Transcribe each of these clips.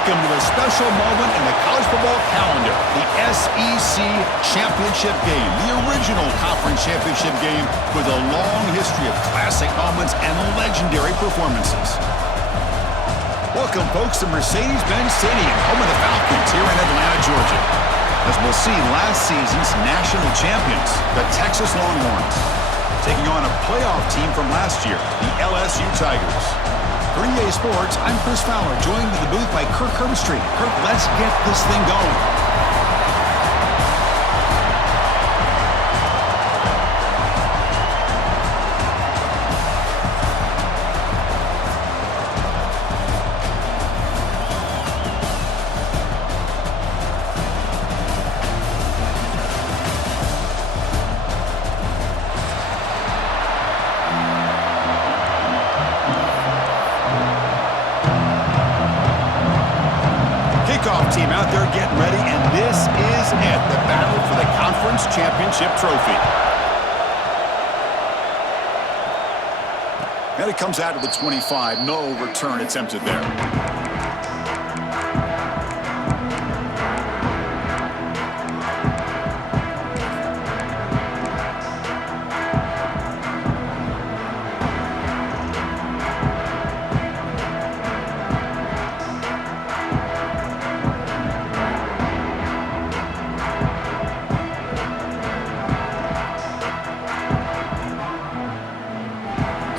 Welcome to a special moment in the college football calendar, the SEC Championship Game, the original conference championship game with a long history of classic moments and legendary performances. Welcome, folks, to Mercedes-Benz Stadium, home of the Falcons here in Atlanta, Georgia. As we'll see, last season's national champions, the Texas Longhorns, taking on a playoff team from last year, the LSU Tigers. For EA Sports, I'm Chris Fowler, joined in the booth by Kirk Herbstreit. Kirk, let's get this thing going. Kickoff team out there getting ready, and this is it, the battle for the conference championship trophy. And it comes out to the 25, no return attempted there.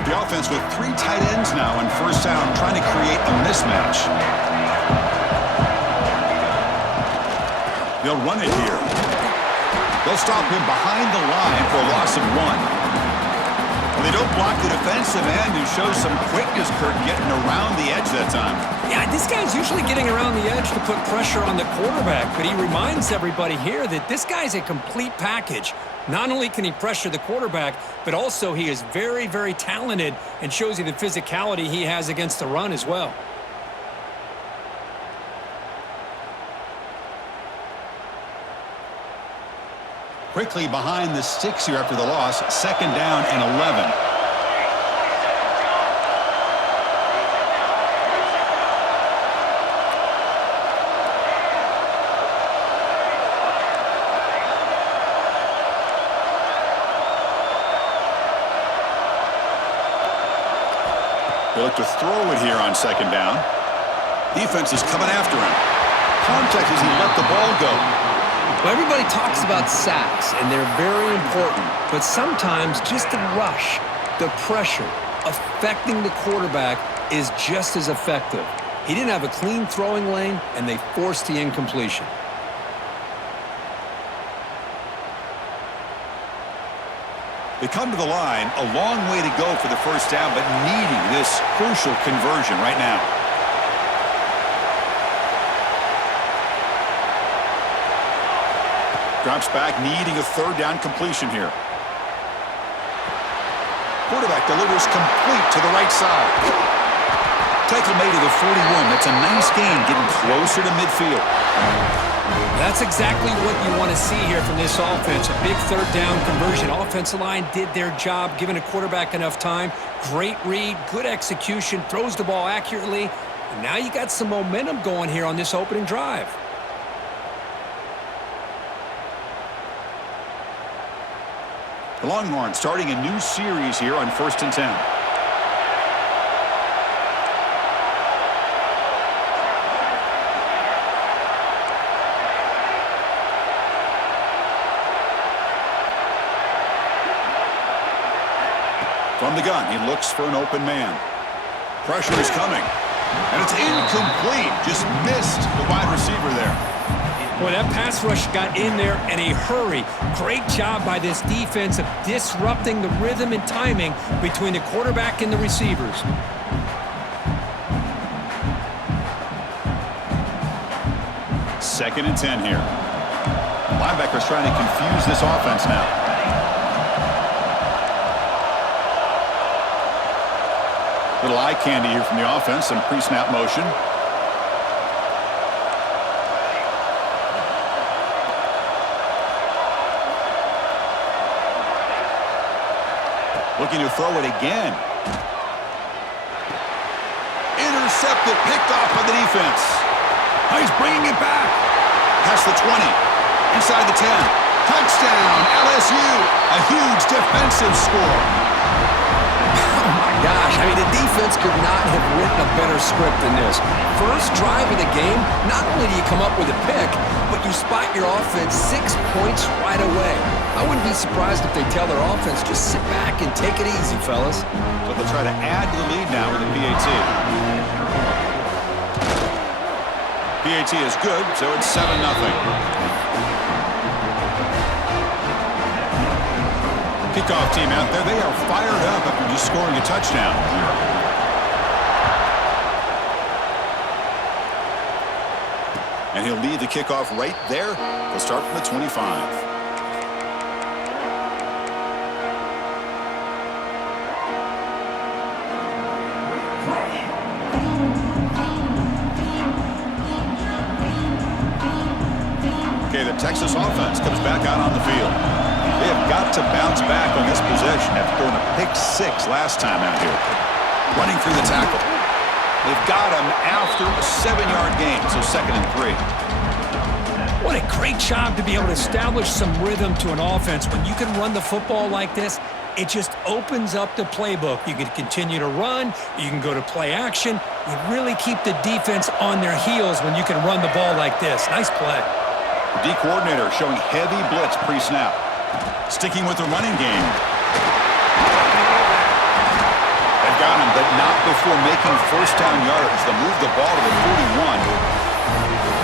The offense with three tight ends now on first down, trying to create a mismatch. They'll run it here. They'll stop him behind the line for a loss of one. Well, they don't block the defensive end, who shows some quickness, Kirk, getting around the edge that time. Yeah, this guy's usually getting around the edge to put pressure on the quarterback, but he reminds everybody here that this guy's a complete package. Not only can he pressure the quarterback, but also he is very, very talented and shows you the physicality he has against the run as well. Quickly behind the sticks here after the loss, second down and 11. They look to throw it here on second down. Defense is coming after him. Contact as he let the ball go. Well, everybody talks about sacks, and they're very important. But sometimes just the rush, the pressure, affecting the quarterback is just as effective. He didn't have a clean throwing lane, and they forced the incompletion. They come to the line, a long way to go for the first down, but needing this crucial conversion right now. Drops back, needing a third down completion here. Quarterback delivers complete to the right side. Tackle made to the 41. That's a nice gain, getting closer to midfield. That's exactly what you want to see here from this offense. A big third down conversion. Offensive line did their job, giving a quarterback enough time. Great read, good execution, throws the ball accurately. And now you got some momentum going here on this opening drive. The Longhorns starting a new series here on 1st and 10. From the gun, he looks for an open man. Pressure is coming, and it's incomplete. Just missed the wide receiver there. Boy, that pass rush got in there in a hurry. Great job by this defense of disrupting the rhythm and timing between the quarterback and the receivers. Second and 10 here. Linebacker's trying to confuse this offense now. Little eye candy here from the offense, some pre-snap motion. Looking to throw it again. Intercepted, picked off by the defense. Oh, he's bringing it back. Past the 20. Inside the 10. Touchdown, LSU. A huge defensive score. Oh, my gosh. I mean, the defense could not have written a better script than this. First drive of the game, not only do you come up with a pick, but you spot your offense 6 points right away. I wouldn't be surprised if they tell their offense, just sit back and take it easy, fellas. So they'll try to add to the lead now with a PAT. PAT is good, so it's 7-0. Kickoff team out there, they are fired up after just scoring a touchdown. And he'll lead the kickoff right there. They'll start from the 25. Okay, the Texas offense comes back out on the field. They have got to bounce back on this possession after throwing a pick-6 last time out here. Running through the tackle. They've got him after a 7-yard gain, so 2nd and 3. What a great job to be able to establish some rhythm to an offense. When you can run the football like this, it just opens up the playbook. You can continue to run. You can go to play action. You really keep the defense on their heels when you can run the ball like this. Nice play. The D coordinator showing heavy blitz pre-snap. Sticking with the running game. They've got him, but not before making first down yardage. They'll move the ball to the 41.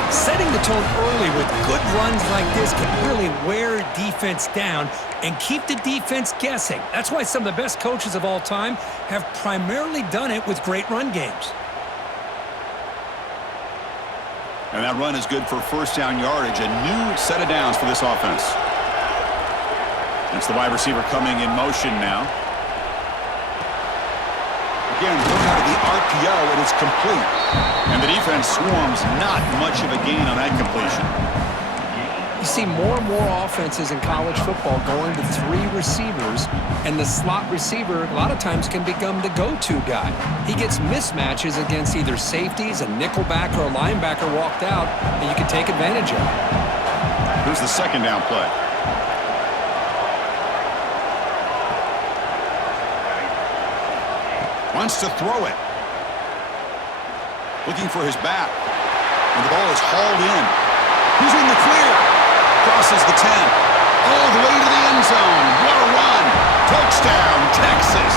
Setting the tone early with good runs like this can really wear defense down and keep the defense guessing. That's why some of the best coaches of all time have primarily done it with great run games. And that run is good for first down yardage. A new set of downs for this offense. It's the wide receiver coming in motion now. Again, thrown out of the RPO, and it's complete. And the defense swarms, not much of a gain on that completion. You see more and more offenses in college football going to 3 receivers, and the slot receiver a lot of times can become the go-to guy. He gets mismatches against either safeties, a nickelback, or a linebacker walked out, and you can take advantage of it. Here's the 2nd down play. Wants to throw it. Looking for his back. And the ball is hauled in. He's in the clear. Crosses the 10. All the way to the end zone. What a run. Touchdown, Texas.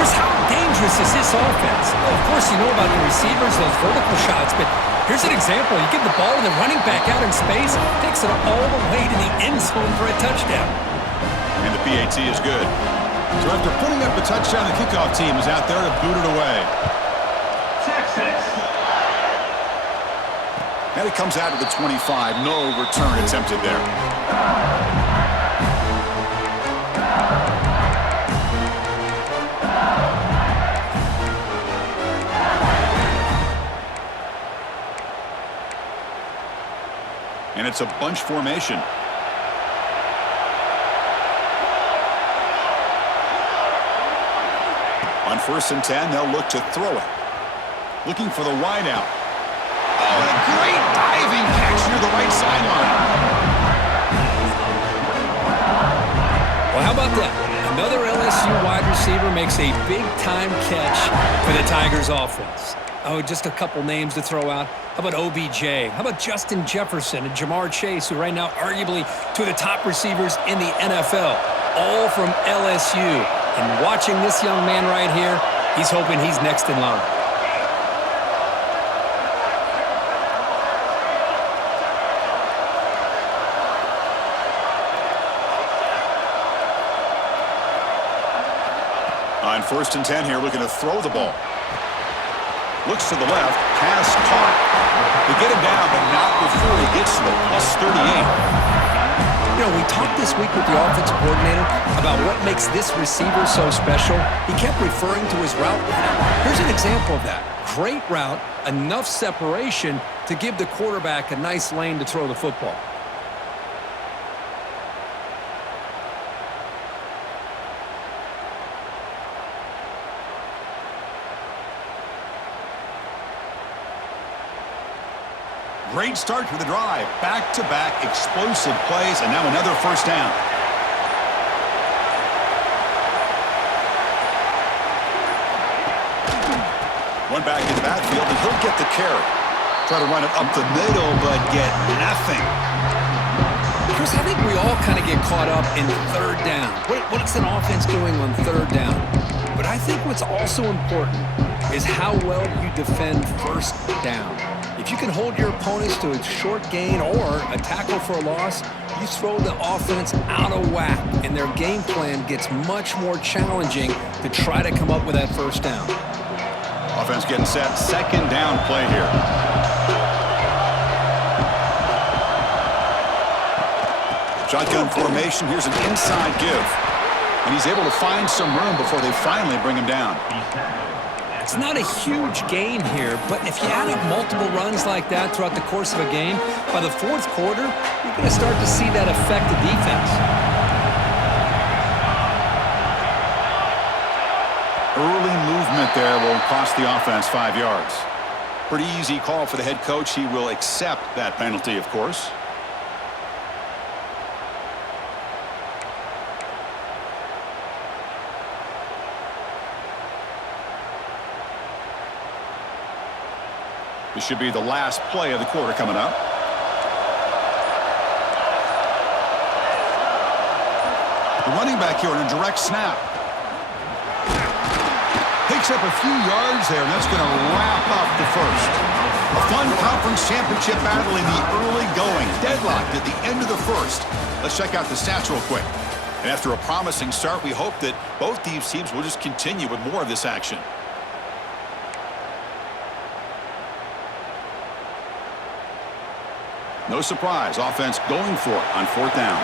Chris, how dangerous is this offense? Well, of course, you know about the receivers, those vertical shots, but here's an example. You give the ball to the running back out in space, takes it all the way to the end zone for a touchdown. And the PAT is good. So after putting up a touchdown, the kickoff team is out there to boot it away. Texas. And it comes out to the 25. No return attempted there. And it's a bunch formation. On 1st and 10, they'll look to throw it. Looking for the wide out. Oh, and a great diving catch near the right sideline. Well, how about that? Another LSU wide receiver makes a big-time catch for the Tigers offense. Oh, just a couple names to throw out. How about OBJ? How about Justin Jefferson and Jamar Chase, who right now arguably two of the top receivers in the NFL, all from LSU. And watching this young man right here, he's hoping he's next in line. On 1st and 10 here, looking to throw the ball. Looks to the left, pass caught. They get him down, but not before he gets to the +38. You know, we talked this week with the offensive coordinator about what makes this receiver so special. He kept referring to his route. Here's an example of that. Great route, enough separation to give the quarterback a nice lane to throw the football. Great start to the drive. Back-to-back explosive plays, and now another first down. One back in the backfield, and he'll get the carry. Try to run it up the middle, but get nothing. Chris, I think we all kind of get caught up in third down. What's an offense doing on third down? But I think what's also important is how well you defend first down. If you can hold your opponents to a short gain or a tackle for a loss, you throw the offense out of whack, and their game plan gets much more challenging to try to come up with that first down. Offense getting set. Second down play here. Shotgun formation. Here's an inside give. And he's able to find some room before they finally bring him down. It's not a huge gain here, but if you add up multiple runs like that throughout the course of a game, by the fourth quarter, you're going to start to see that affect the defense. Early movement there will cost the offense 5 yards. Pretty easy call for the head coach. He will accept that penalty, of course. This should be the last play of the quarter coming up. The running back here on a direct snap. Picks up a few yards there, and that's going to wrap up the first. A fun conference championship battle in the early going. Deadlocked at the end of the first. Let's check out the stats real quick. And after a promising start, we hope that both these teams will just continue with more of this action. No surprise, offense going for it on fourth down.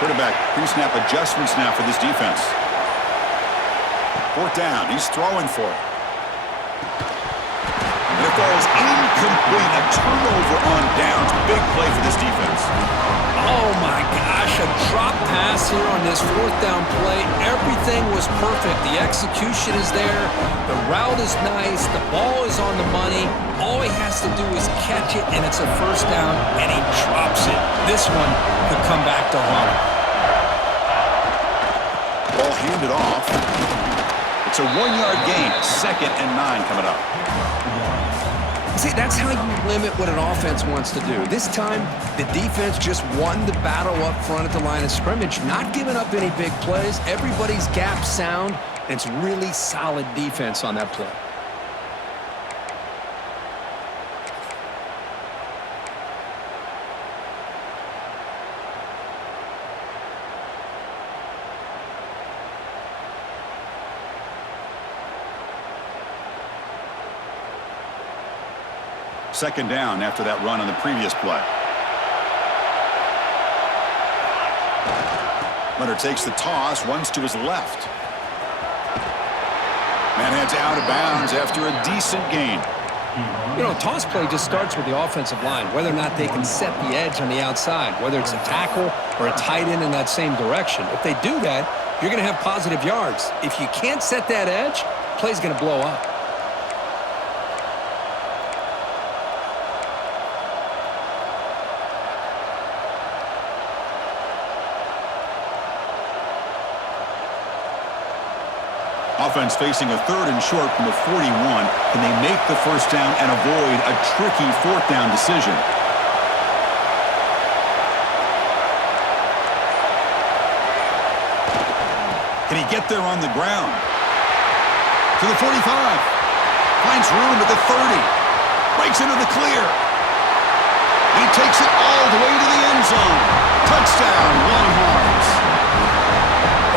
Quarterback pre-snap adjustments now for this defense. Fourth down, he's throwing for it. And it falls incomplete, a turnover on downs. Big play for this defense. Oh my gosh, a drop pass here on this fourth down play. Everything was perfect. The execution is there. The route is nice. The ball is on the money. All he has to do is catch it, and it's a first down, and he drops it. This one could come back to haunt him. Ball handed off. It's a 1-yard gain. 2nd and 9 coming up. See, that's how you limit what an offense wants to do. This time, the defense just won the battle up front at the line of scrimmage, not giving up any big plays. Everybody's gap sound, and it's really solid defense on that play. Second down after that run on the previous play. Runner takes the toss, runs to his left. Man heads out of bounds after a decent gain. You know, toss play just starts with the offensive line, whether or not they can set the edge on the outside, whether it's a tackle or a tight end in that same direction. If they do that, you're going to have positive yards. If you can't set that edge, play's going to blow up. Offense facing a 3rd and short from the 41. Can they make the first down and avoid a tricky 4th down decision? Can he get there on the ground? To the 45. Finds room at the 30. Breaks into the clear. He takes it all the way to the end zone. Touchdown, Longhorns.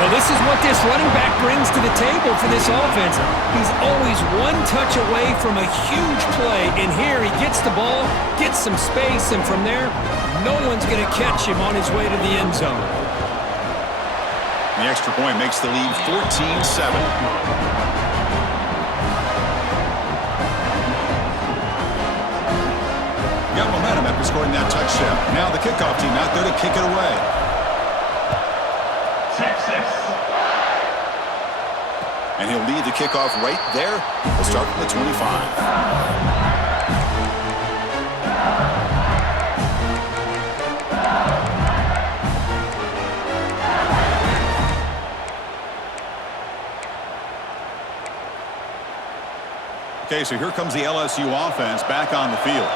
Well, this is what this running back brings to the table for this offense. He's always one touch away from a huge play, and here he gets the ball, gets some space, and from there, no one's going to catch him on his way to the end zone. The extra point makes the lead 14-7. Got momentum after scoring that touchdown. Now the kickoff team out there to kick it away. And he'll lead the kickoff right there. We'll start from the 25. Okay, so here comes the LSU offense back on the field.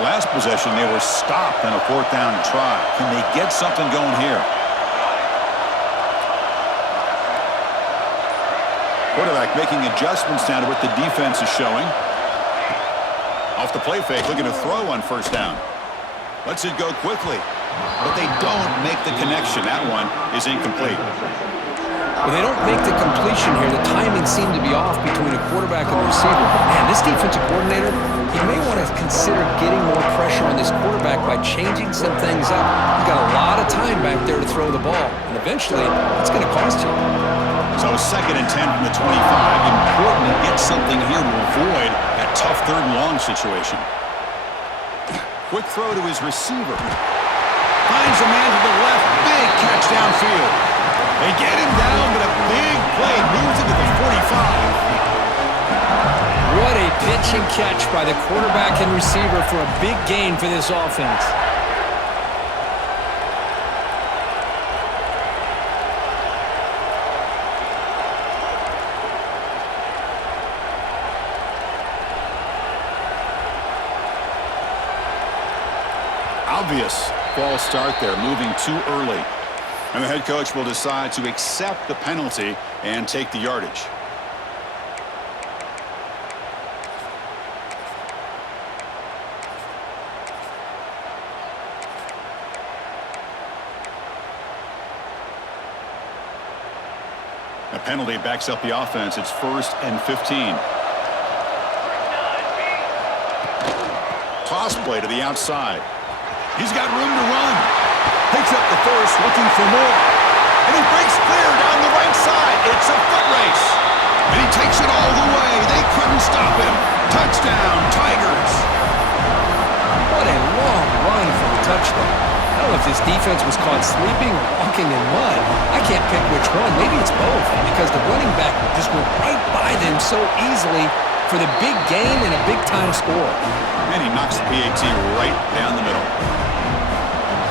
The last possession, they were stopped on a 4th down try. Can they get something going here? Quarterback making adjustments now to what the defense is showing. Off the play fake, looking to throw on 1st down. Lets it go quickly, but they don't make the connection. That one is incomplete. Well, they don't make the completion here. The timing seemed to be off between a quarterback and the receiver. Man, this defensive coordinator, he may want to consider getting more pressure on this quarterback by changing some things up. He's got a lot of time back there to throw the ball, and eventually, it's going to cost you. So 2nd and 10 from the 25. Important to get something here to avoid that tough 3rd and long situation. Quick throw to his receiver. Finds a man to the left. Big catch downfield. They get him down, but a big play moves into the 45. What a pitch and catch by the quarterback and receiver for a big gain for this offense. Obvious false start there, moving too early. And the head coach will decide to accept the penalty and take the yardage. A penalty backs up the offense. It's 1st and 15. Toss play to the outside. He's got room to run. Picks up the first, looking for more. And he breaks clear down the right side. It's a foot race. And he takes it all the way. They couldn't stop him. Touchdown, Tigers. What a long run for the touchdown. I don't know if this defense was caught sleeping or walking in mud. I can't pick which one. Maybe it's both, because the running back just went right by them so easily for the big gain and a big-time score. And he knocks the PAT right down the middle.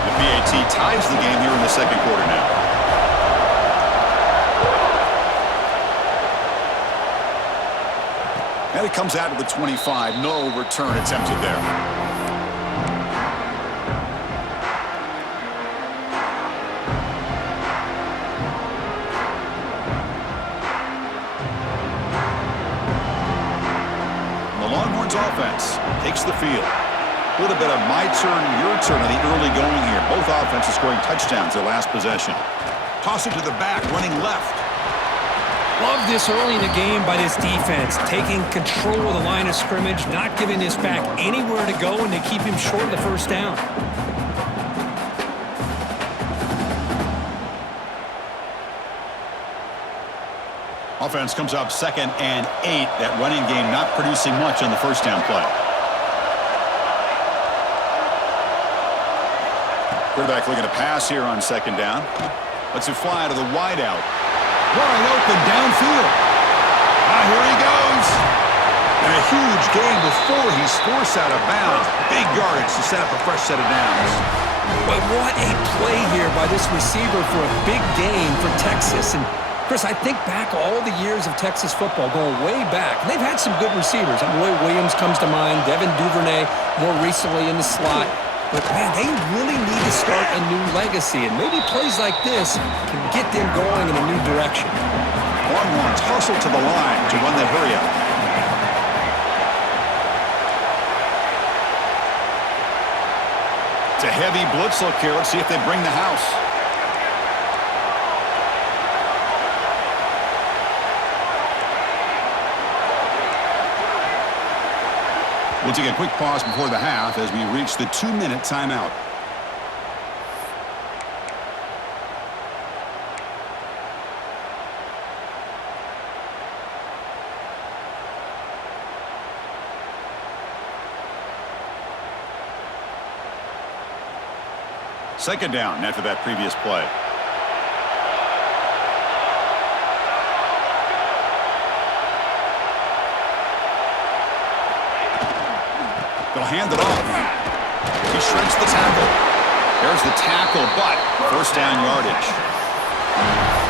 The PAT ties the game here in the 2nd quarter now. And it comes out to the 25. No return attempted there. The Longhorns offense takes the field. A little bit of my turn, your turn in the early going here. Both offenses scoring touchdowns their last possession. Toss it to the back, running left. Love this early in the game by this defense, taking control of the line of scrimmage, not giving this back anywhere to go, and they keep him short of the 1st down. Offense comes up 2nd and 8. That running game not producing much on the 1st down play. Quarterback looking to pass here on 2nd down. Lets it fly to the wide out. Wide open downfield. Here he goes. And a huge gain before he's forced out of bounds. Big yardage to set up a fresh set of downs. But what a play here by this receiver for a big gain for Texas. And Chris, I think back all the years of Texas football, going way back. And they've had some good receivers. Roy Williams comes to mind, Devin Duvernay more recently in the slot. But, man, they really need to start a new legacy, and maybe plays like this can get them going in a new direction. Longhorns hustle to the line to run the hurry up. It's a heavy blitz look here. Let's see if they bring the house. We'll take a quick pause before the half as we reach the 2-minute timeout. Second down after that previous play. He'll hand it off. He shreds the tackle. There's the tackle, but first down yardage.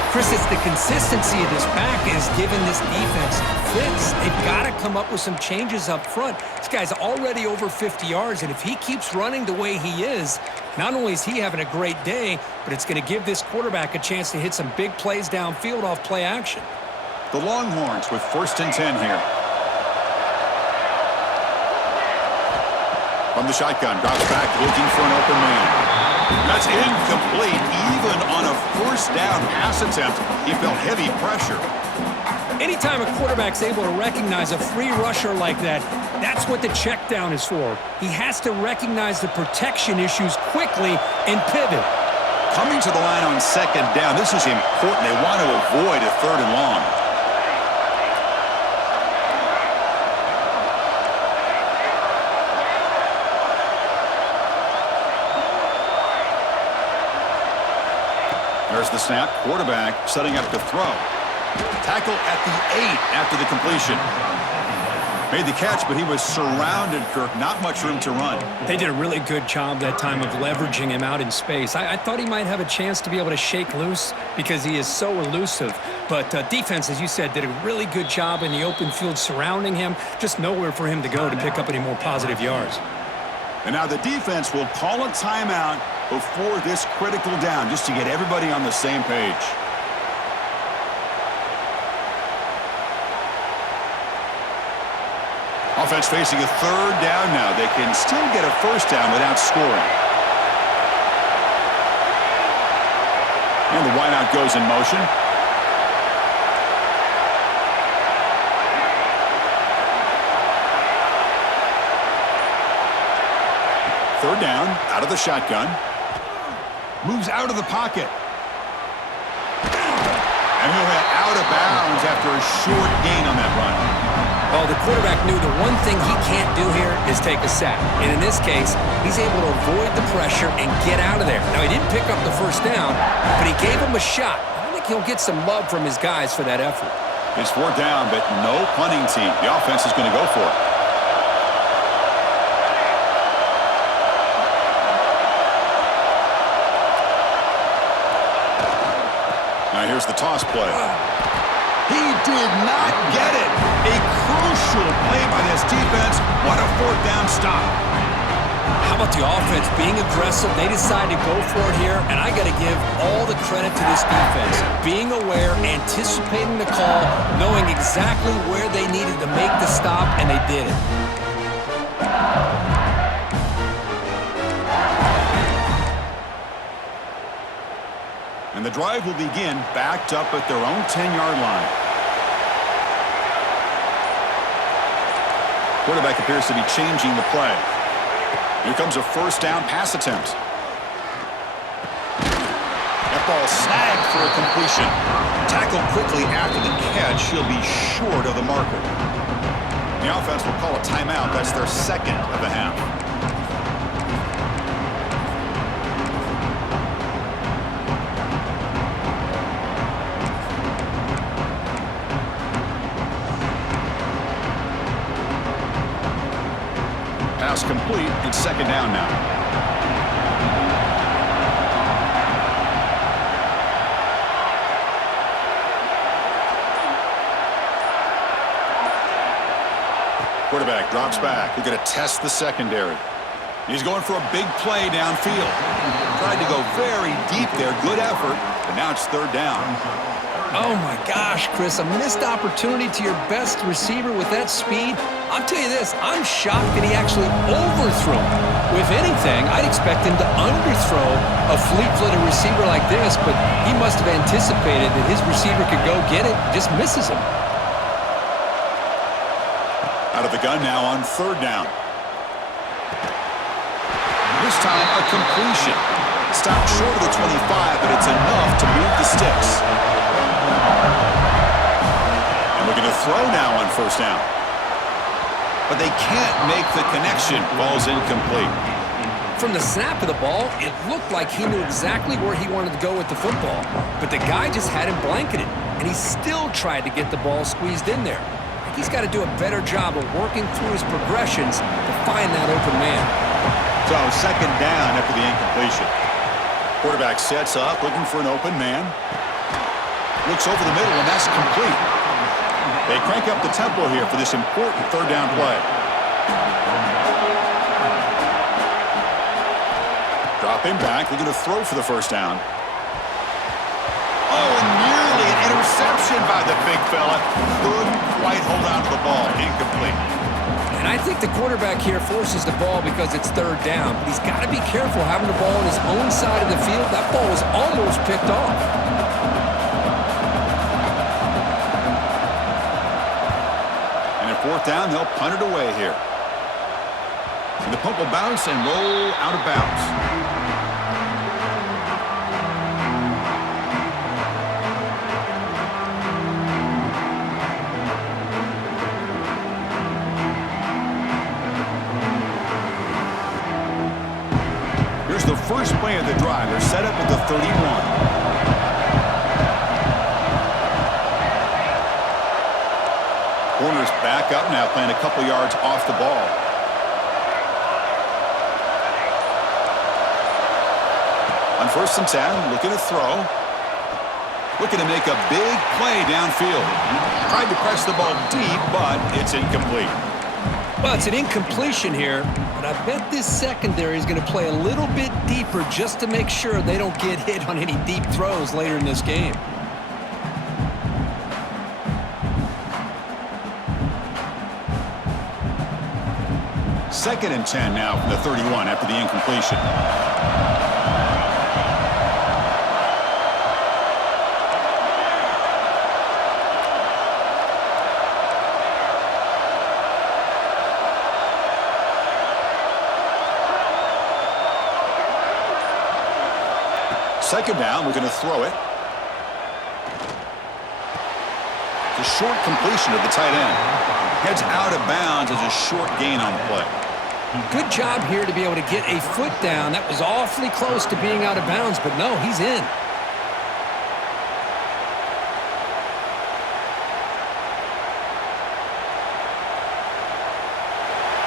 Chris, it's the consistency of this back is giving this defense fits. They've got to come up with some changes up front. This guy's already over 50 yards, and if he keeps running the way he is, not only is he having a great day, but it's going to give this quarterback a chance to hit some big plays downfield off play action. The Longhorns with 1st and 10 here. From the shotgun, drops back, looking for an open man. That's incomplete. Even on a 1st down pass attempt, he felt heavy pressure. Anytime a quarterback's able to recognize a free rusher like that, that's what the check down is for. He has to recognize the protection issues quickly and pivot. Coming to the line on 2nd down, this is important. They want to avoid a 3rd and long. There's the snap. Quarterback setting up to throw. Tackle at the 8 after the completion. Made the catch, but he was surrounded, Kirk. Not much room to run. They did a really good job that time of leveraging him out in space. I thought he might have a chance to be able to shake loose because he is so elusive. But defense, as you said, did a really good job in the open field surrounding him. Just nowhere for him to go to pick up any more positive yards. And now the defense will call a timeout before this critical down, just to get everybody on the same page. Offense facing a 3rd down now. They can still get a 1st down without scoring. And the wideout goes in motion. Third down, out of the shotgun. Moves out of the pocket. And he'll head out of bounds after a short gain on that run. Well, the quarterback knew the one thing he can't do here is take a sack. And in this case, he's able to avoid the pressure and get out of there. Now, he didn't pick up the 1st down, but he gave him a shot. I think he'll get some love from his guys for that effort. It's 4th down, but no punting team. The offense is going to go for it. Now here's the toss play. He did not get it. A crucial play by this defense. What a 4th down stop. How about the offense being aggressive? They decided to go for it here, and I got to give all the credit to this defense. Being aware, anticipating the call, knowing exactly where they needed to make the stop, and they did it. And the drive will begin backed up at their own 10-yard line. Quarterback appears to be changing the play. Here comes a 1st down pass attempt. That ball snagged for a completion. Tackled quickly after the catch. He'll be short of the marker. The offense will call a timeout. That's their 2nd of the half. Pass complete. It's 2nd down now. Quarterback drops back. We're going to test the secondary. He's going for a big play downfield. Tried to go very deep there. Good effort. But now it's 3rd down. Oh, my gosh, Chris, a missed opportunity to your best receiver with that speed. I'll tell you this, I'm shocked that he actually overthrew him. If anything, I'd expect him to underthrow a fleet-footed receiver like this, but he must have anticipated that his receiver could go get it, just misses him. Out of the gun now on 3rd down. This time a completion. Stopped short of the 25, but it's enough to move the sticks. And we're going to throw now on 1st down. But they can't make the connection. Ball's incomplete. From the snap of the ball, it looked like he knew exactly where he wanted to go with the football. But the guy just had him blanketed, and he still tried to get the ball squeezed in there. I think he's got to do a better job of working through his progressions to find that open man. So, second down after the incompletion. Quarterback sets up, looking for an open man. Looks over the middle, and that's complete. They crank up the tempo here for this important third down play. Dropping back, looking to throw for the first down. Oh, and nearly an interception by the big fella. Couldn't quite hold on to the ball. Incomplete. And I think the quarterback here forces the ball because it's third down. But he's got to be careful having the ball on his own side of the field. That ball was almost picked off. And at fourth down, they'll punt it away here. And the punt will bounce and roll out of bounds. Here's the first play of the drive. They're set up at the 31. Corners back up now, playing a couple yards off the ball. On 1st and 10, looking to throw. Looking to make a big play downfield. Tried to press the ball deep, but it's incomplete. Well, it's an incompletion here, but I bet this secondary is going to play a little bit deeper just to make sure they don't get hit on any deep throws later in this game. Second and 10 now from the 31 after the incompletion. Second down, we're going to throw it. It's a short completion of the tight end. Heads out of bounds as a short gain on the play. Good job here to be able to get a foot down. That was awfully close to being out of bounds, but no, he's in.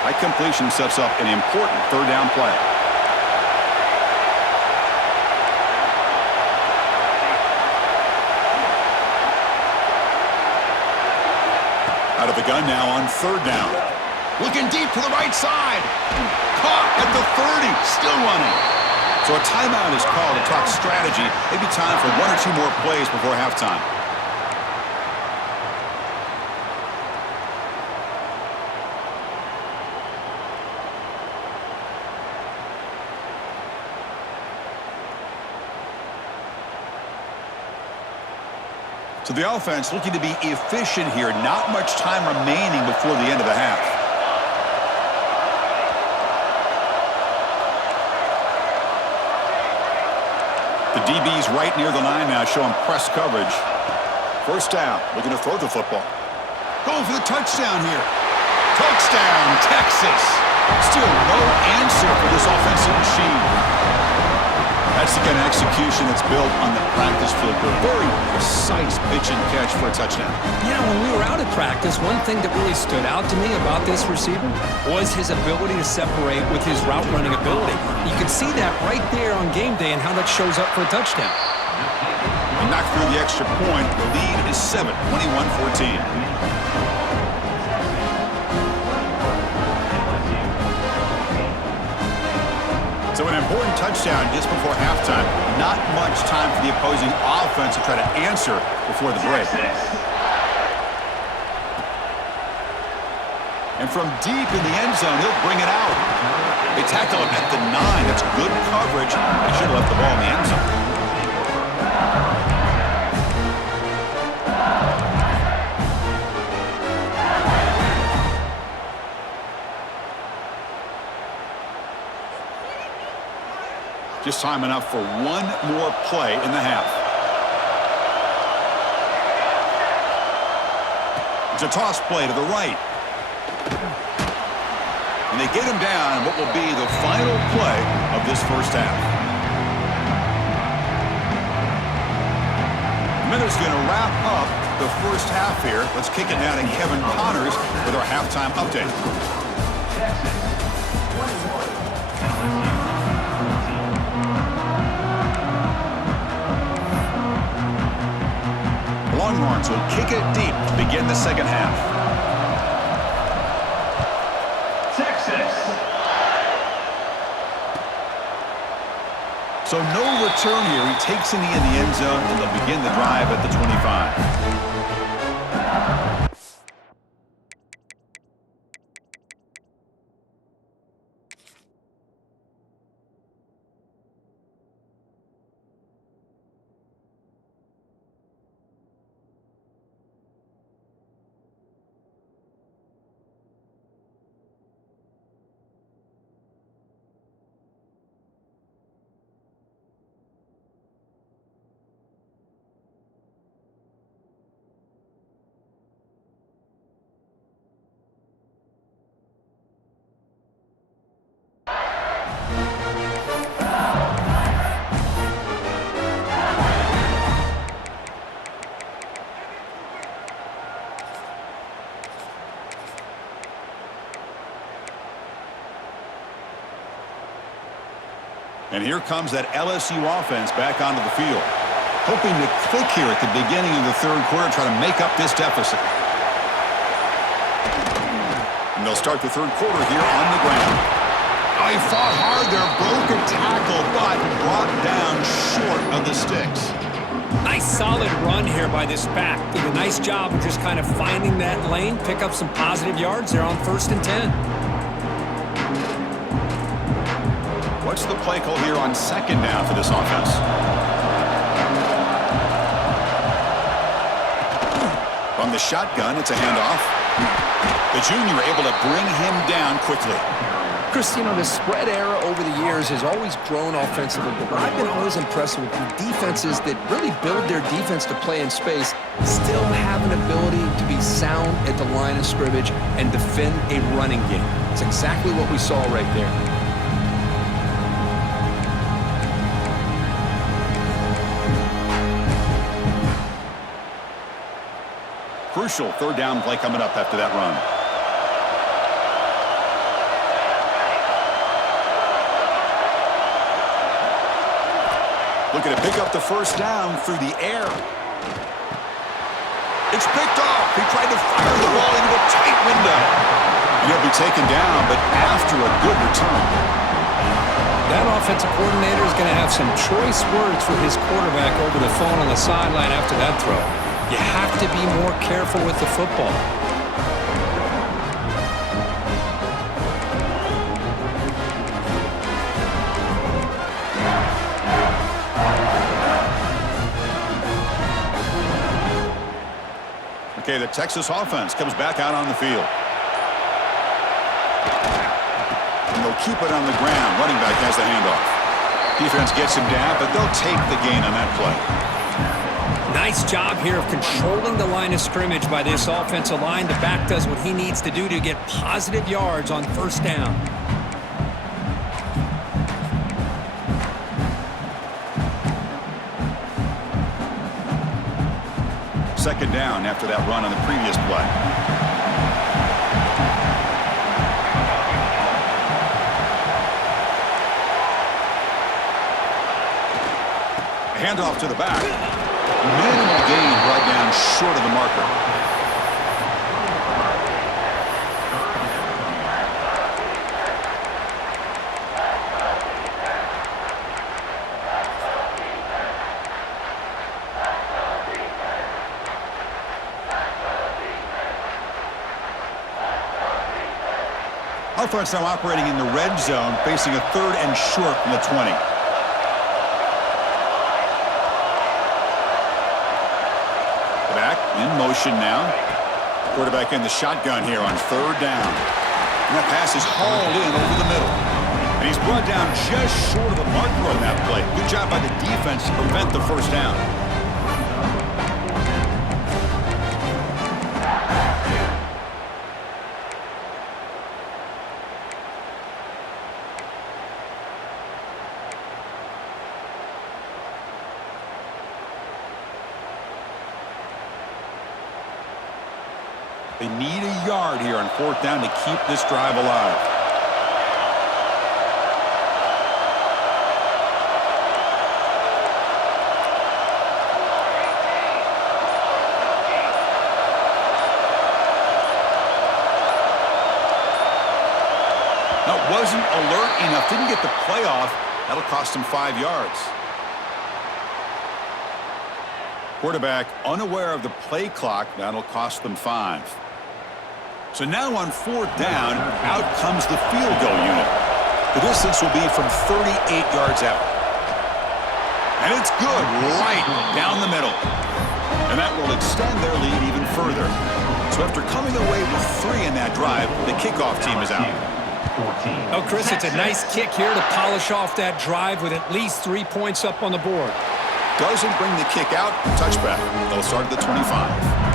High completion sets up an important third down play. Out of the gun now on third down. Looking deep to the right side. Caught at the 30. Still running. So a timeout is called to talk strategy. Maybe time for 1 or 2 more plays before halftime. So the offense looking to be efficient here. Not much time remaining before the end of the half. The DB's right near the line now, showing press coverage. First down, looking to throw the football. Going for the touchdown here. Touchdown, Texas. Still no answer for this offensive machine. That's the kind of execution that's built on the practice field. Very precise pitch and catch for a touchdown. Yeah, when we were out at practice, one thing that really stood out to me about this receiver was his ability to separate with his route running ability. You can see that right there on game day and how that shows up for a touchdown. He knocked through the extra point. The lead is 7, 21-14. So an important touchdown just before halftime. Not much time for the opposing offense to try to answer before the break. And from deep in the end zone, he'll bring it out. They tackle him at the 9. That's good coverage. They should have left the ball in the end zone. Just time enough for one more play in the half. It's a toss play to the right. And they get him down what will be the final play of this first half. And then it's going to wrap up the first half here. Let's kick it now to Kevin Connors with our halftime update. Longhorns will kick it deep to begin the second half. So no return here. He takes it in the end zone, and they'll begin the drive at the 25. And here comes that LSU offense back onto the field. Hoping to click here at the beginning of the third quarter, try to make up this deficit. And they'll start the third quarter here on the ground. Oh, he fought hard there, broke a tackle, but brought down short of the sticks. Nice solid run here by this back. Did a nice job of just kind of finding that lane, pick up some positive yards there on 1st and 10. What's the play call here on 2nd down for this offense? From the shotgun, it's a handoff. The junior able to bring him down quickly. Chris, you know, the spread era over the years has always grown offensively, but what I've been always impressed with defenses that really build their defense to play in space still have an ability to be sound at the line of scrimmage and defend a running game. It's exactly what we saw right there. Crucial 3rd down play coming up after that run. Looking to pick up the 1st down through the air. It's picked off. He tried to fire the ball into a tight window. He'll be taken down, but after a good return. That offensive coordinator is going to have some choice words for his quarterback over the phone on the sideline after that throw. You have to be more careful with the football. Okay, the Texas offense comes back out on the field. And they'll keep it on the ground. Running back has the handoff. Defense gets him down, but they'll take the gain on that play. Nice job here of controlling the line of scrimmage by this offensive line. The back does what he needs to do to get positive yards on 1st down. Second down after that run on the previous play. A handoff to the back. Minimal gain brought down short of the marker. Offense now operating in the red zone, facing a 3rd and short from the 20. Back in motion now. Quarterback in the shotgun here on 3rd down. And that pass is hauled in over the middle. And he's brought down just short of the marker on that play. Good job by the defense to prevent the 1st down. They need a yard here on 4th down to keep this drive alive. That wasn't alert enough. Didn't get the play off. That'll cost him 5 yards. Quarterback unaware of the play clock. That'll cost them 5. So now on 4th down, out comes the field goal unit. The distance will be from 38 yards out. And it's good right down the middle. And that will extend their lead even further. So after coming away with 3 in that drive, the kickoff team is out. Oh, Chris, it's a nice kick here to polish off that drive with at least 3 points up on the board. Doesn't bring the kick out. Touchback. They'll start at the 25.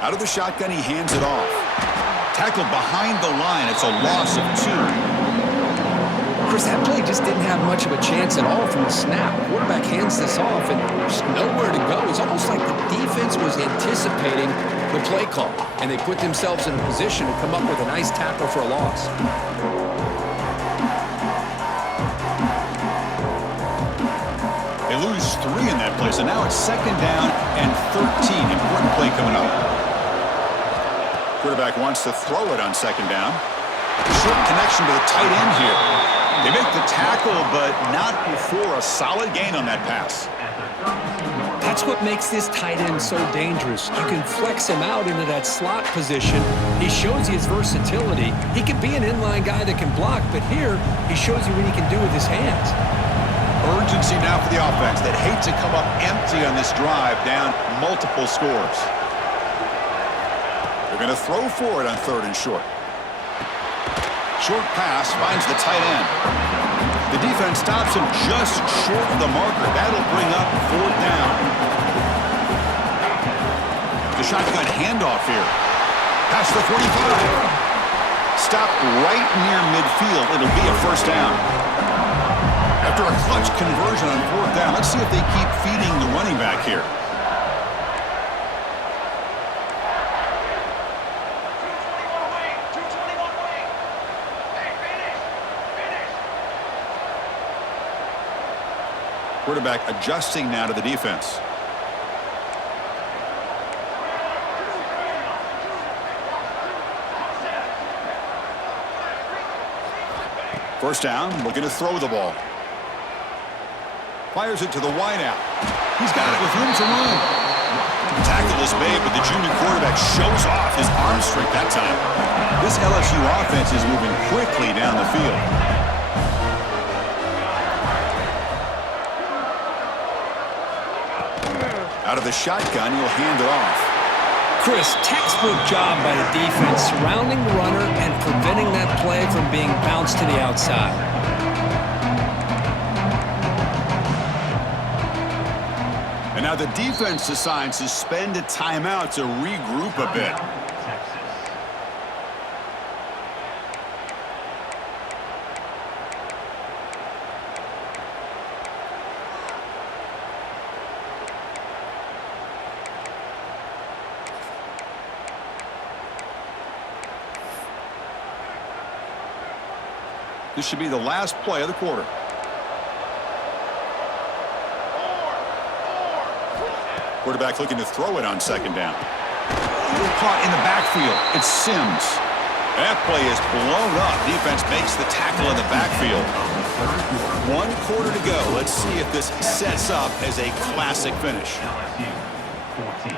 Out of the shotgun, he hands it off. Tackled behind the line. It's a loss of 2. Chris, that play just didn't have much of a chance at all from the snap. Quarterback hands this off, and there's nowhere to go. It's almost like the defense was anticipating the play call, and they put themselves in a position to come up with a nice tackle for a loss. They lose 3 in that play, so now it's 2nd down and 13. Important play coming up. Quarterback wants to throw it on 2nd down. Short connection to the tight end here. They make the tackle, but not before a solid gain on that pass. That's what makes this tight end so dangerous. You can flex him out into that slot position. He shows you his versatility. He can be an inline guy that can block, but here he shows you what he can do with his hands. Urgency now for the offense that hate to come up empty on this drive, down multiple scores. They're going to throw for it on 3rd and short. Short pass finds the tight end. The defense stops him just short of the marker. That'll bring up 4th down. The shotgun handoff here. Past the 45. Stopped right near midfield. It'll be a 1st down. After a clutch conversion on 4th down, let's see if they keep feeding the running back here. Quarterback adjusting now to the defense. First down, looking to throw the ball. Fires it to the wideout. He's got it with room to run. Tackle is made, but the junior quarterback shows off his arm strength that time. This LSU offense is moving quickly down the field. Out of the shotgun, he'll hand it off. Chris, textbook job by the defense surrounding the runner and preventing that play from being bounced to the outside. And now the defense decides to spend a timeout to regroup a bit. This should be the last play of the quarter. Quarterback looking to throw it on 2nd down. Caught in the backfield. It's Sims. That play is blown up. Defense makes the tackle in the backfield. 1 quarter to go. Let's see if this sets up as a classic finish. LSU 14.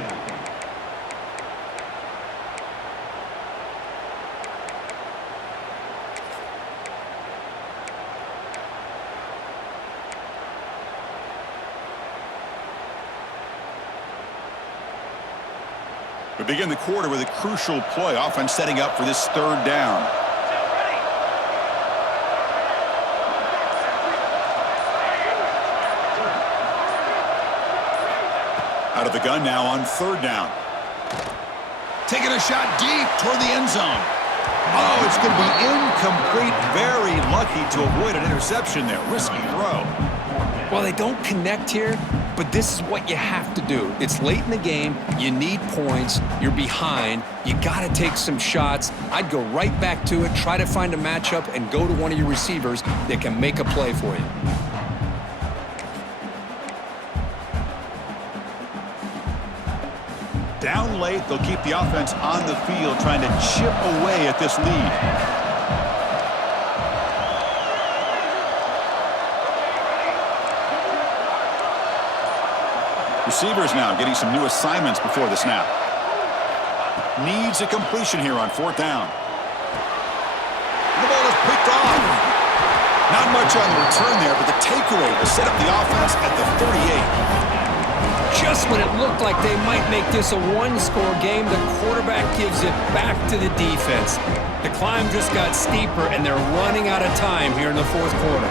We begin the quarter with a crucial play. Offense setting up for this 3rd down. Out of the gun now on 3rd down. Taking a shot deep toward the end zone. Oh, it's going to be incomplete. Very lucky to avoid an interception there. Risky throw. Well, they don't connect here, but this is what you have to do. It's late in the game. You need points. You're behind. You got to take some shots. I'd go right back to it, try to find a matchup, and go to one of your receivers that can make a play for you. Down late, they'll keep the offense on the field, trying to chip away at this lead. Receivers now getting some new assignments before the snap. Needs a completion here on 4th down. The ball is picked off. Not much on the return there, but the takeaway will set up the offense at the 38. Just when it looked like they might make this a one-score game, the quarterback gives it back to the defense. The climb just got steeper, and they're running out of time here in the 4th quarter.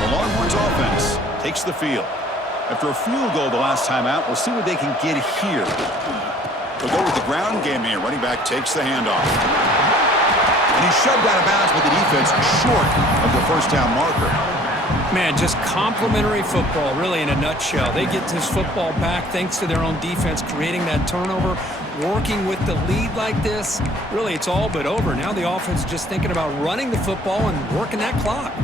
The Longhorns offense takes the field. After a field goal the last time out, we'll see what they can get here. They'll go with the ground game here. Running back takes the handoff. And he's shoved out of bounds with the defense short of the 1st down marker. Man, just complimentary football, really, in a nutshell. They get this football back thanks to their own defense, creating that turnover, working with the lead like this. Really, it's all but over. Now the offense is just thinking about running the football and working that clock.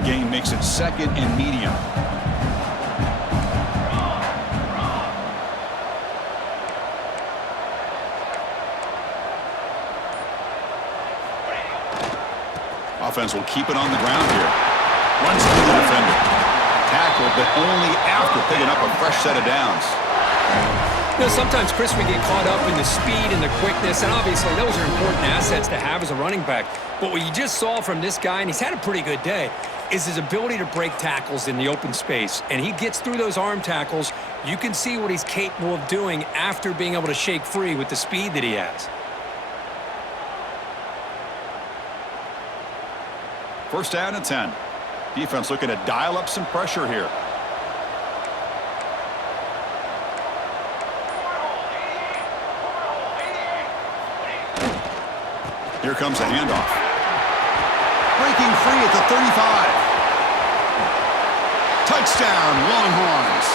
Gain makes it 2nd and medium. Offense will keep it on the ground here. Runs through the defender. Tackle, but only after picking up a fresh set of downs. You know, sometimes, Chris, we get caught up in the speed and the quickness, and obviously those are important assets to have as a running back. But what you just saw from this guy, and he's had a pretty good day, is his ability to break tackles in the open space. And he gets through those arm tackles. You can see what he's capable of doing after being able to shake free with the speed that he has. 1st down and 10. Defense looking to dial up some pressure here. Here comes a handoff. Breaking free at the 35. Touchdown, Longhorns.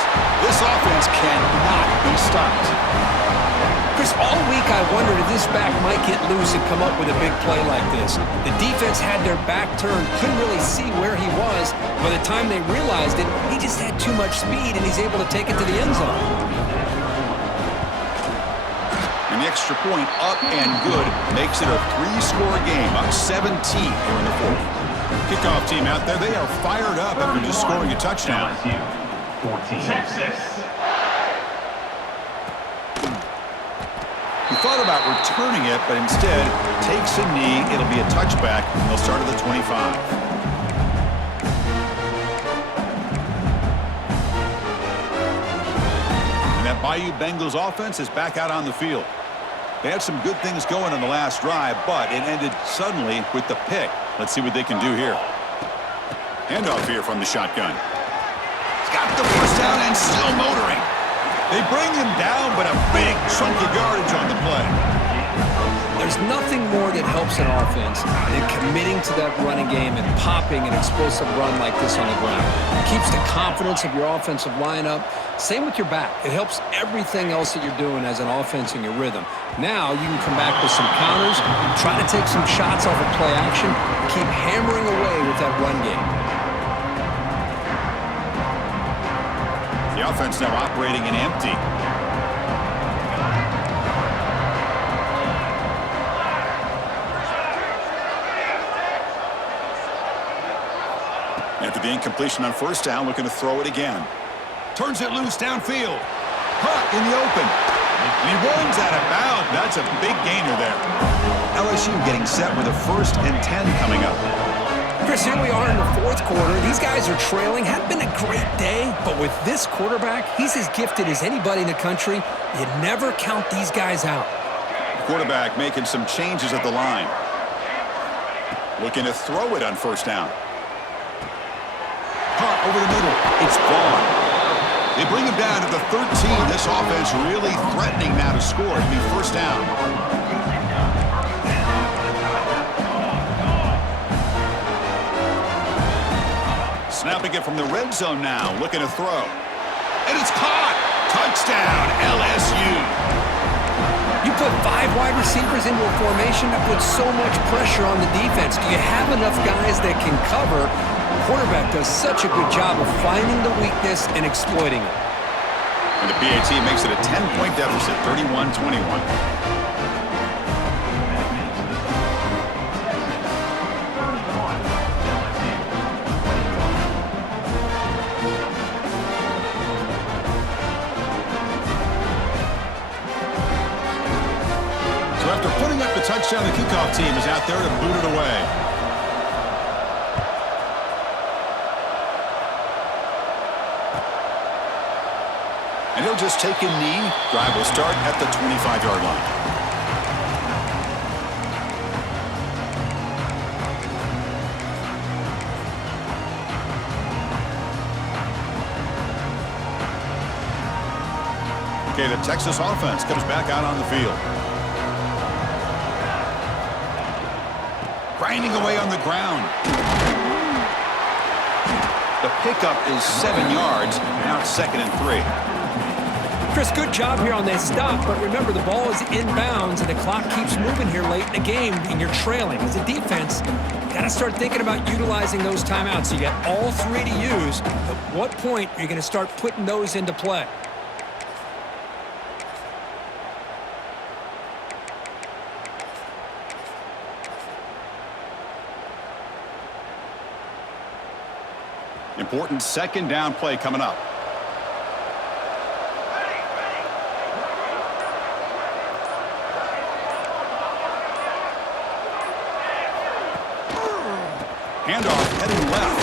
This offense cannot be stopped. Chris, all week I wondered if this back might get loose and come up with a big play like this. The defense had their back turned, couldn't really see where he was. By the time they realized it, he just had too much speed, and he's able to take it to the end zone. And the extra point up and good makes it a 3-score game, up 17 here in the 4th. Kickoff team out there, they are fired up after just scoring a touchdown. LSU 14. He thought about returning it, but instead takes a knee. It'll be a touchback, and they'll start at the 25. And that Bayou Bengals offense is back out on the field. They had some good things going on the last drive, but it ended suddenly with the pick. Let's see what they can do here. Handoff here from the shotgun. He's got the 1st down and still motoring. They bring him down, but a big chunk of yardage on the play. There's nothing more that helps an offense than committing to that running game and popping an explosive run like this on the ground. It keeps the confidence of your offensive line up. Same with your back. It helps everything else that you're doing as an offense in your rhythm. Now you can come back with some counters, try to take some shots off of play action, keep hammering away with that run game. The offense now operating in empty. After the incompletion on 1st down, looking to throw it again. Turns it loose downfield. Caught in the open. And he runs out of bounds. That's a big gainer there. LSU getting set with a 1st and 10 coming up. Chris, here we are in the fourth quarter. These guys are trailing. Had been a great day, but with this quarterback, he's as gifted as anybody in the country. You never count these guys out. Quarterback making some changes at the line. Looking to throw it on first down. Caught over the middle. It's gone. They bring him down to the 13. This offense really threatening now to score. It'll be first down. Snapping it from the red zone now. Looking to throw. And it's caught. Touchdown, LSU. You put 5 wide receivers into a formation that puts so much pressure on the defense. Do you have enough guys that can cover? The quarterback does such a good job of finding the weakness and exploiting it. And the PAT makes it a 10-point deficit, 31-21. So after putting up the touchdown, the kickoff team is out there to boot it away. And he'll just take a knee. Drive will start at the 25-yard line. Okay, the Texas offense comes back out on the field. Grinding away on the ground. The pickup is 7 yards. Now it's 2nd and 3. Chris, good job here on that stop, but remember the ball is inbounds and the clock keeps moving here late in the game and you're trailing. As a defense, you got to start thinking about utilizing those timeouts. You got all 3 to use. At what point are you going to start putting those into play? Important 2nd down play coming up. Handoff heading left.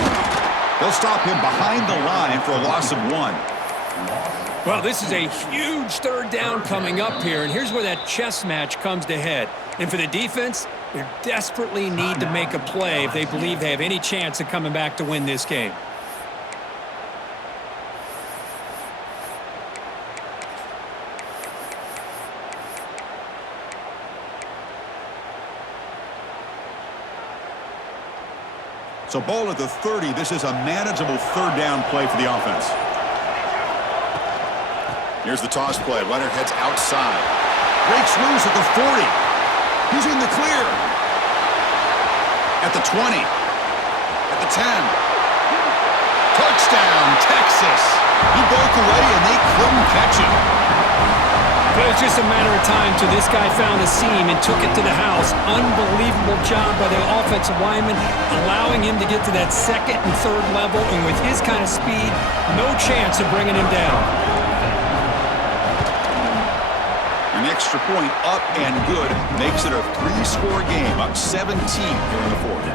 They'll stop him behind the line for a loss of 1. Well, this is a huge 3rd down coming up here, and here's where that chess match comes to head. And for the defense, they desperately need to make a play if they believe they have any chance of coming back to win this game. So ball at the 30. This is a manageable 3rd down play for the offense. Here's the toss play. Leonard heads outside. Breaks loose at the 40. He's in the clear. At the 20. At the 10. Touchdown, Texas. He broke away and they couldn't catch him. But it was just a matter of time till this guy found a seam and took it to the house. Unbelievable job by the offensive lineman, allowing him to get to that 2nd and 3rd level, and with his kind of speed, no chance of bringing him down. An extra point up and good makes it a 3-score game, up 17 here in the 4th.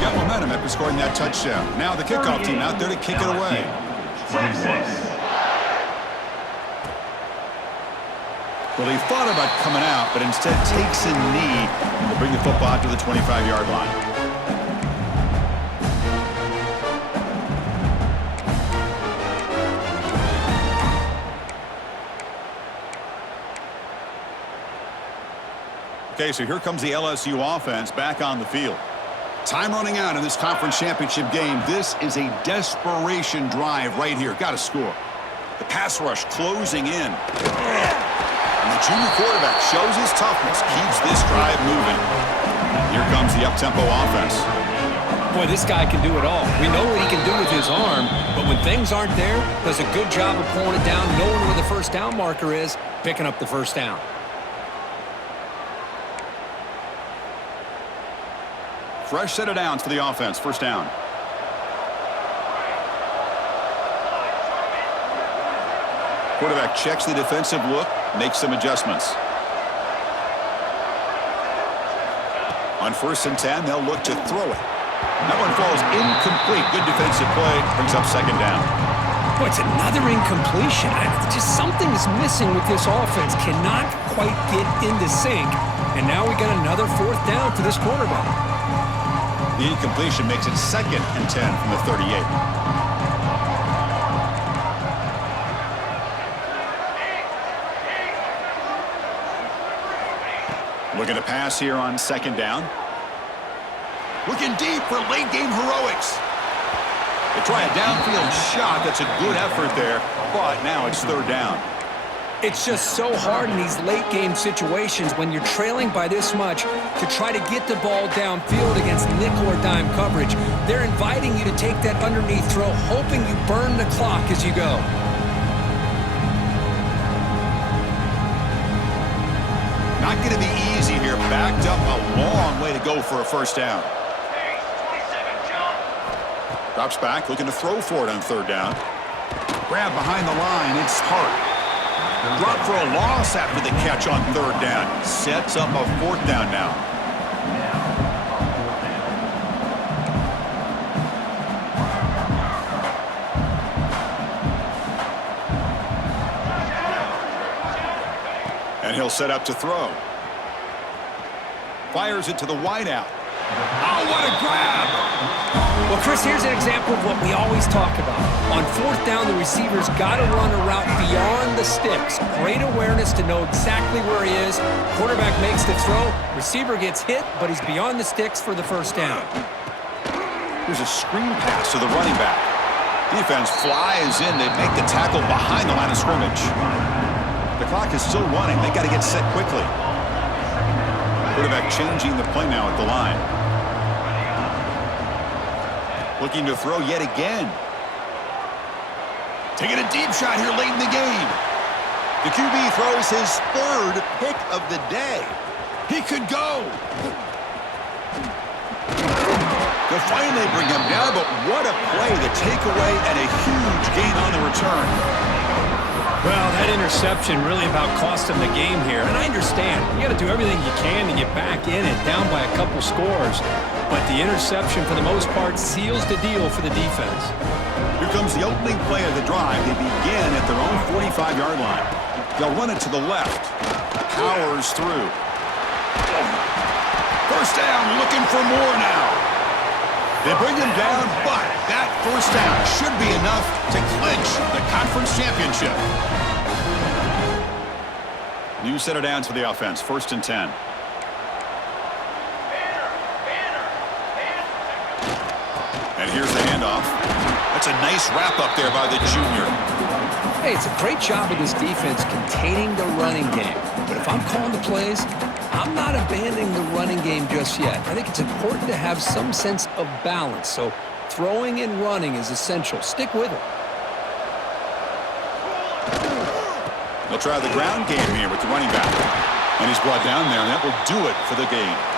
Got momentum after scoring that touchdown. Now the kickoff team out there to kick it away. Well, he thought about coming out, but instead takes a knee and will bring the football to the 25-yard line. Okay, so here comes the LSU offense back on the field. Time running out in this conference championship game. This is a desperation drive right here. Got to score. The pass rush closing in. And the junior quarterback shows his toughness, keeps this drive moving. Here comes the up-tempo offense. Boy, this guy can do it all. We know what he can do with his arm, but when things aren't there, does a good job of pulling it down, knowing where the first down marker is, picking up the first down. Fresh set of downs for the offense. First down. Quarterback checks the defensive look, makes some adjustments. On 1st and 10, they'll look to throw it. That one falls incomplete. Good defensive play. Brings up second down. Boy, it's another incompletion. Just something's missing with this offense. Cannot quite get into sync. And now we got another fourth down for this quarterback. The incompletion makes it 2nd and 10 from the 38. Looking to pass here on 2nd down. Looking deep for late-game heroics. They try a downfield shot. That's a good effort there, but now it's 3rd down. It's just so hard in these late-game situations when you're trailing by this much to try to get the ball downfield against nickel or dime coverage. They're inviting you to take that underneath throw, hoping you burn the clock as you go. Not going to be easy here. Backed up a long way to go for a 1st down. Drops back, looking to throw for it on 3rd down. Grab behind the line, it's Hart. Drop for a loss after the catch on 3rd down. Sets up a 4th down now. And he'll set up to throw. Fires it to the wideout. Oh, what a grab! Well, Chris, here's an example of what we always talk about. On 4th down, the receiver's got to run a route beyond the sticks. Great awareness to know exactly where he is. Quarterback makes the throw. Receiver gets hit, but he's beyond the sticks for the 1st down. Here's a screen pass to the running back. Defense flies in. They make the tackle behind the line of scrimmage. The clock is still running. They got to get set quickly. Quarterback changing the play now at the line. Looking to throw yet again. Taking a deep shot here late in the game. The QB throws his 3rd pick of the day. He could go. They'll finally bring him down, but what a play, the takeaway, and a huge gain on the return. Well, that interception really about cost him the game here. And I understand. You got to do everything you can to get back in and down by a couple scores. But the interception, for the most part, seals the deal for the defense. Here comes the opening play of the drive. They begin at their own 45-yard line. They'll run it to the left. Powers through. 1st down, looking for more now. They bring him down, but that 1st down should be enough to clinch the conference championship. New set of downs for the offense. 1st and 10. And here's the handoff. That's a nice wrap up there by the junior. Hey, it's a great job of this defense containing the running game. But if I'm calling the plays, I'm not abandoning the running game just yet. I think it's important to have some sense of balance. So throwing and running is essential. Stick with it. They'll try the ground game here with the running back. And he's brought down there, and that will do it for the game.